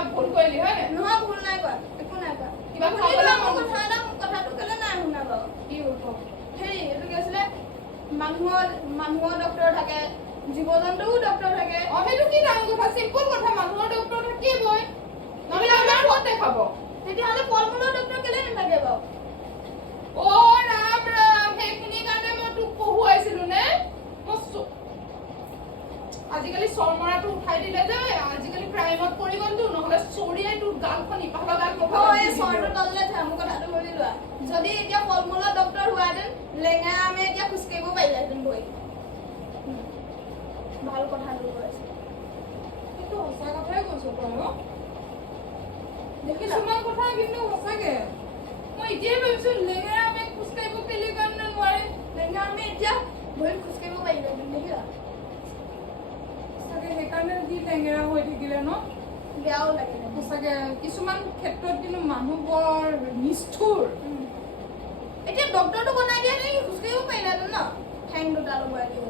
কিবা ভুল কৰিলি হয় নহয় ভুল নাই কৰা একো নাই কৰা কিবা খাবলৈ মন কথাটো কেলে নাই শুনা বাৰু কি হ'ব হেৰি এইটো কি আছিলে মানুহৰ ডক্টৰ থাকে জীৱ-জন্তুও ডক্টৰ থাকে সেইটো কি ডাঙৰ কথা চিম্পল কথা মানুহৰ ডক্টৰ থাকিবই নহলে আমাৰ ক'ত দেখাব তেতিয়াহ'লে ফল-মূলৰ ডক্টৰ কেলে নাথাকে বাৰু ৰাম ৰাম সেইখিনিৰ কাৰণে মই তোক পঢ়ুৱাইছিলো নে আজিকালি চৰমৰাটো উঠাই দিলে যে আজিকালি ক্ৰাইমত পৰি গ'লতো নহলে চৰিয়াই তোৰ গালখন ইফালৰ গাল এই চৰটো তললে থা মোৰ কথাটো শুনি লোৱা যদি এতিয়া ফল-মূলৰ ডক্টৰ হোৱাহেঁতেন লেঙা আমি এতিয়া খোজকাঢ়িব পাৰিলেহেঁতেন বহি ভাল কথাটো কৈছে কিন্তু সঁচা কথাই কৈছো তই দেখিলা কিছুমান কথা কিন্তু সঁচাকে মই এতিয়াই ভাবিছো লেঙেৰা আমি খোজকাঢ়িব কেলে কাৰণে নোৱাৰে লেঙা আমি এতিয়া বহি খোজকাঢ়িব পাৰিলেহেঁতেন দেখিলা সঁচাকে সেইকাৰণে যি লেঙেৰা হৈ থাকিলে ন বেয়াও লাগে সঁচাকে কিছুমান ক্ষেত্ৰত কিন্তু মানুহ বৰ নিষ্ঠুৰ এতিয়া ডক্টৰটো বনাই দিয়া নেকি খোজকাঢ়িব পাৰিলেহেঁতেন ন ঠেং দুটা লগোৱাই দিব